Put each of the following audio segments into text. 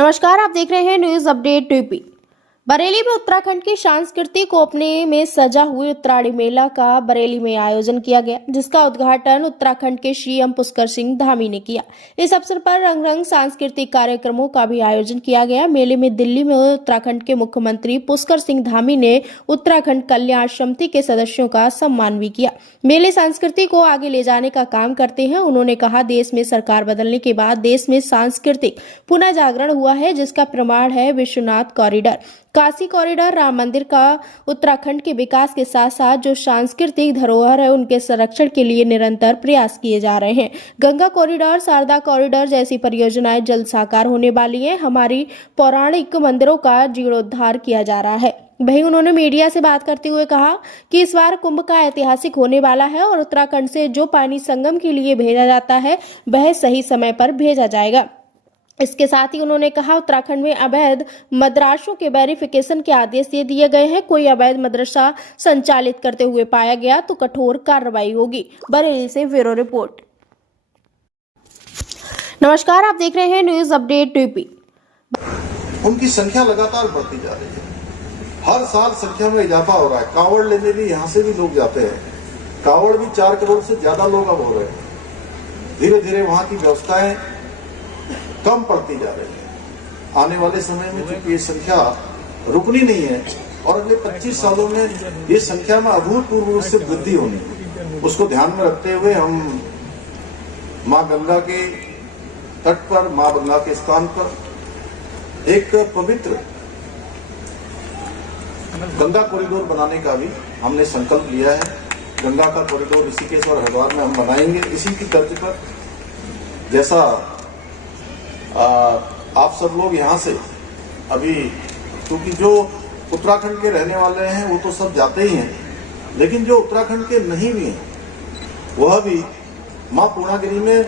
नमस्कार, आप देख रहे हैं न्यूज अपडेट टीपी। बरेली में उत्तराखंड की सांस्कृतिक ओपने में सजा हुए उत्तरायणी मेला का बरेली में आयोजन किया गया, जिसका उद्घाटन उत्तराखंड के सीएम पुष्कर सिंह धामी ने किया। इस अवसर पर रंग रंग सांस्कृतिक कार्यक्रमों का भी आयोजन किया गया। मेले में दिल्ली में उत्तराखंड के मुख्यमंत्री पुष्कर सिंह धामी ने उत्तराखंड कल्याण समिति के सदस्यों का सम्मान भी किया। मेले संस्कृति को आगे ले जाने का काम करते हैं। उन्होंने कहा, देश में सरकार बदलने के बाद देश में सांस्कृतिक पुनः जागरण हुआ है, जिसका प्रमाण है विश्वनाथ कॉरिडोर, काशी कॉरिडोर, राम मंदिर का। उत्तराखंड के विकास के साथ साथ जो सांस्कृतिक धरोहर है उनके संरक्षण के लिए निरंतर प्रयास किए जा रहे हैं। गंगा कॉरिडोर, शारदा कॉरिडोर जैसी परियोजनाएं जल्द साकार होने वाली हैं। हमारी पौराणिक मंदिरों का जीर्णोद्धार किया जा रहा है। वहीं उन्होंने मीडिया से बात करते हुए कहा कि इस बार कुंभ का ऐतिहासिक होने वाला है और उत्तराखंड से जो पानी संगम के लिए भेजा जाता है वह सही समय पर भेजा जाएगा। इसके साथ ही उन्होंने कहा, उत्तराखंड में अवैध मदरसों के वेरिफिकेशन के आदेश दे दिए गए हैं। कोई अवैध मदरसा संचालित करते हुए पाया गया तो कठोर कार्रवाई होगी। बरेली से ब्यूरो रिपोर्ट। नमस्कार, आप देख रहे हैं न्यूज अपडेट टीपी। उनकी संख्या लगातार बढ़ती जा रही है। हर साल संख्या में इजाफा हो रहा है। कांवड़ लेने भी यहाँ से भी लोग जाते हैं। कांवड़ भी 4 करोड़ से ज्यादा लोग अब हो रहे हैं। धीरे धीरे वहां की व्यवस्थाएं कम पड़ती जा रही है। आने वाले समय में चूंकि ये संख्या रुकनी नहीं है और अगले 25 सालों में ये संख्या में अभूतपूर्व रूप से वृद्धि होनी है, उसको ध्यान में रखते हुए हम मां गंगा के तट पर, मां गंगा के स्थान पर एक पवित्र गंगा कॉरिडोर बनाने का भी हमने संकल्प लिया है। गंगा का कॉरिडोर ऋषिकेश और हरिद्वार में हम बनाएंगे। इसी की तर्ज पर जैसा आप सब लोग यहाँ से अभी, क्योंकि जो उत्तराखंड के रहने वाले हैं वो तो सब जाते ही हैं, लेकिन जो उत्तराखंड के नहीं भी हैं वह भी मां पूर्णागिरी में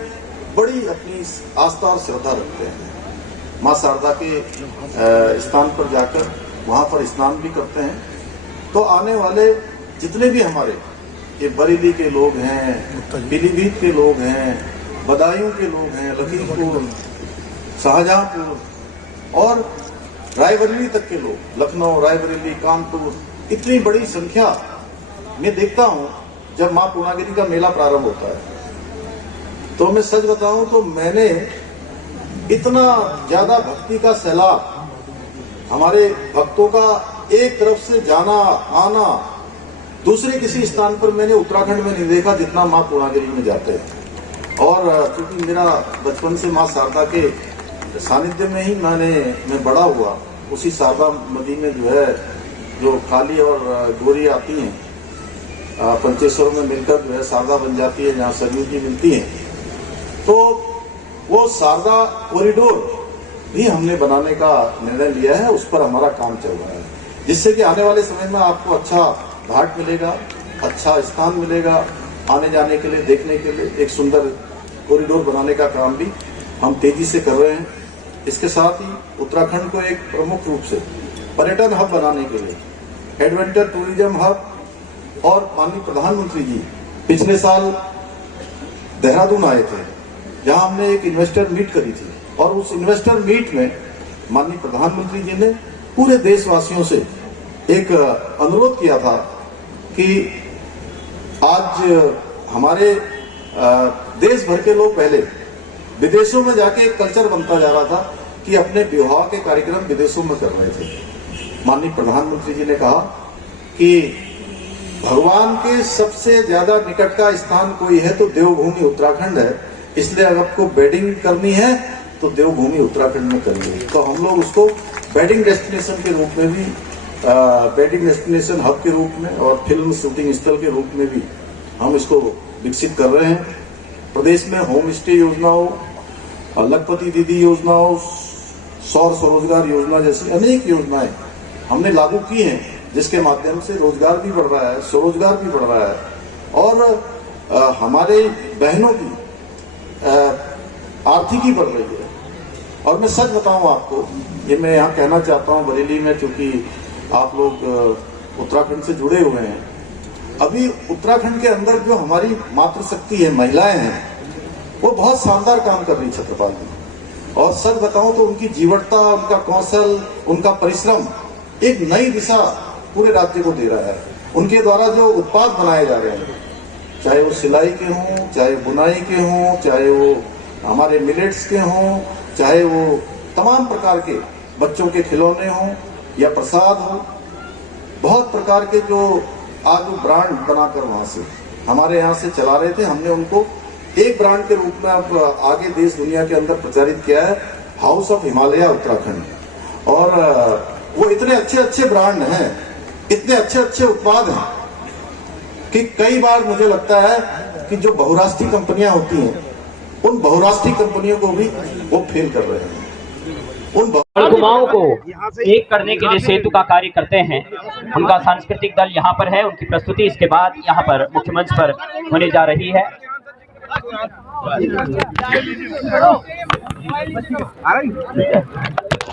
बड़ी अपनी आस्था और श्रद्धा रखते हैं। मां शारदा के स्थान पर जाकर वहां पर स्नान भी करते हैं। तो आने वाले जितने भी हमारे ये बरेली के लोग हैं, पीलीभीत के लोग हैं, बदायूं के लोग हैं, लखीमपुर, शाहजहांपुर और रायबरेली तक के लोग, लखनऊ, रायबरेली, कानपुर, इतनी बड़ी संख्या में देखता हूं जब मां पूर्णागिरी का मेला प्रारंभ होता है। तो मैं सच बताऊं तो मैंने इतना ज्यादा भक्ति का सैलाब, हमारे भक्तों का एक तरफ से जाना आना दूसरे किसी स्थान पर मैंने उत्तराखंड में नहीं देखा जितना मां पूर्णागिरी में जाते हैं। और क्योंकि मेरा बचपन से मां शारदा के सानिध्य में ही मैं बड़ा हुआ, उसी शारदा नदी में जो है जो काली और गोरी आती हैं, पंचेश्वर में मिलकर जो है शारदा बन जाती है, जहाँ सरयू जी मिलती हैं। तो वो शारदा कॉरिडोर भी हमने बनाने का निर्णय लिया है, उस पर हमारा काम चल रहा है, जिससे कि आने वाले समय में आपको अच्छा घाट मिलेगा, अच्छा स्थान मिलेगा आने जाने के लिए, देखने के लिए। एक सुंदर कॉरिडोर बनाने का काम भी हम तेजी से कर रहे हैं। इसके साथ ही उत्तराखंड को एक प्रमुख रूप से पर्यटन हब बनाने के लिए, एडवेंचर टूरिज्म हब, और माननीय प्रधानमंत्री जी पिछले साल देहरादून आए थे, जहां हमने एक इन्वेस्टर मीट करी थी, और उस इन्वेस्टर मीट में माननीय प्रधानमंत्री जी ने पूरे देशवासियों से एक अनुरोध किया था कि आज हमारे देश भर के लोग पहले विदेशों में जाके एक कल्चर बनता जा रहा था कि अपने विवाह के कार्यक्रम विदेशों में कर रहे थे। माननीय प्रधानमंत्री जी ने कहा कि भगवान के सबसे ज्यादा निकट का स्थान कोई है तो देवभूमि उत्तराखंड है, इसलिए अगर आपको वेडिंग करनी है तो देवभूमि उत्तराखंड में करिए। तो हम लोग उसको वेडिंग डेस्टिनेशन के रूप में भी, वेडिंग डेस्टिनेशन हब के रूप में और फिल्म शूटिंग स्थल के रूप में भी हम इसको विकसित कर रहे हैं। प्रदेश में होम स्टे योजनाओं, लखपति दीदी योजनाओं, सौर स्वरोजगार योजना जैसी अनेक योजनाएं हमने लागू की हैं, जिसके माध्यम से रोजगार भी बढ़ रहा है, स्वरोजगार भी बढ़ रहा है, और हमारे बहनों की आर्थिकी बढ़ रही है। और मैं सच बताऊं आपको, ये मैं यहाँ कहना चाहता हूँ बरेली में, क्योंकि आप लोग उत्तराखंड से जुड़े हुए हैं। अभी उत्तराखंड के अंदर जो हमारी मातृशक्ति है, महिलाएं हैं, वो बहुत शानदार काम कर रही है। छत्रपाल जी और सच बताऊं तो उनकी जीवटता, उनका कौशल, उनका परिश्रम एक नई दिशा पूरे राज्य को दे रहा है। उनके द्वारा जो उत्पाद बनाए जा रहे हैं, चाहे वो सिलाई के हों, चाहे बुनाई के हों, चाहे वो हमारे मिलेट्स के हों, चाहे वो तमाम प्रकार के बच्चों के खिलौने हों या प्रसाद हो, बहुत प्रकार के जो आज वो ब्रांड बनाकर वहां से हमारे यहाँ से चला रहे थे, हमने उनको एक ब्रांड के रूप में अब आगे देश दुनिया के अंदर प्रचारित किया है, हाउस ऑफ हिमालय उत्तराखंड। और वो इतने अच्छे अच्छे ब्रांड हैं, इतने अच्छे अच्छे उत्पाद हैं कि कई बार मुझे लगता है कि जो बहुराष्ट्रीय कंपनियां होती हैं, उन बहुराष्ट्रीय कंपनियों को भी वो फेल कर रहे हैं। उन कुमाऊं को एक करने के लिए सेतु का कार्य करते हैं। उनका सांस्कृतिक दल यहाँ पर है। उनकी प्रस्तुति इसके बाद यहाँ पर मुख्य मंच पर होने जा रही है।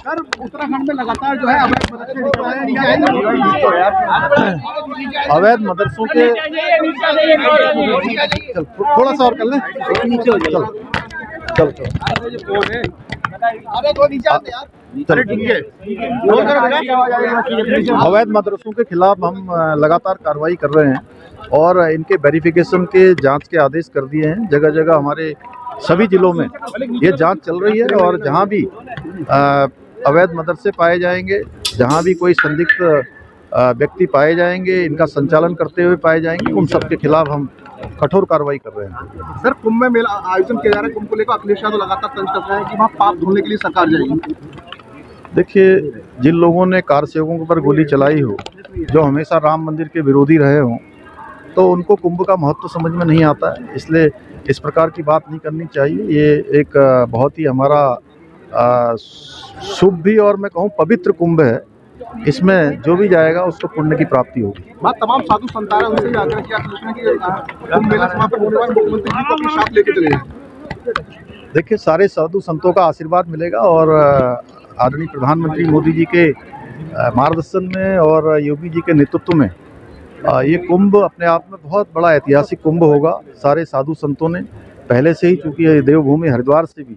सर, उत्तराखंड में लगातार जो है अवैध मदरसों के थोड़ा सा और कर लें, चल ठीक है। अवैध मदरसों के खिलाफ हम लगातार कार्रवाई कर रहे हैं और इनके वेरिफिकेशन के जांच के आदेश कर दिए हैं। जगह जगह हमारे सभी जिलों में ये जांच चल रही है और जहां भी अवैध मदरसे पाए जाएंगे, जहां भी कोई संदिग्ध व्यक्ति पाए जाएंगे, इनका संचालन करते हुए पाए जाएंगे, उन सब के खिलाफ हम कठोर कार्रवाई कर रहे हैं। सर, कुंभ में मेला आयोजन किया जा रहा है, कुंभ को लेकर अखिलेश यादव लगातार तंज कर रहे हैं कि वहाँ पाप धोने के लिए सरकार जाएगी। देखिए, जिन लोगों ने कार सेवकों पर गोली चलाई हो, जो हमेशा राम मंदिर के विरोधी रहे हों, तो उनको कुंभ का महत्व समझ में नहीं आता है, इसलिए इस प्रकार की बात नहीं करनी चाहिए। ये एक बहुत ही हमारा शुभ भी और मैं कहूँ पवित्र कुंभ है। इसमें जो भी जाएगा उसको पुण्य की प्राप्ति होगी। बात तमाम साधु संत उनसे भी आग्रह किया कि कुंभ मेला समापन होने वाले मुख्यमंत्री जी को अपने साथ लेके चले जाएं। देखिए, सारे साधु संतों का आशीर्वाद मिलेगा और आदरणीय प्रधानमंत्री मोदी जी के मार्गदर्शन में और योगी जी के नेतृत्व में ये कुंभ अपने आप में बहुत बड़ा ऐतिहासिक कुंभ होगा। सारे साधु संतों ने पहले से ही, चूँकि ये देवभूमि हरिद्वार से भी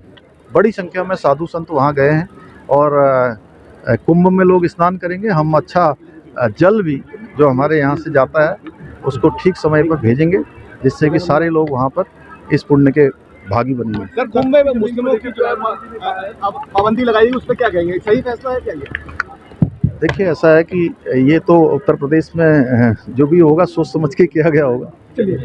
बड़ी संख्या में साधु संत वहाँ गए हैं और कुंभ में लोग स्नान करेंगे। हम अच्छा जल भी जो हमारे यहाँ से जाता है उसको ठीक समय पर भेजेंगे, जिससे कि सारे लोग वहाँ पर इस पुण्य के भागी बनेंगे। सर, कुंभ में मुस्लिमों की जो है पाबंदी लगाई है, उस पर क्या कहेंगे? सही फैसला है क्या ये? देखिए, ऐसा है कि ये तो उत्तर प्रदेश में जो भी होगा सोच समझ के किया गया होगा। चलिए।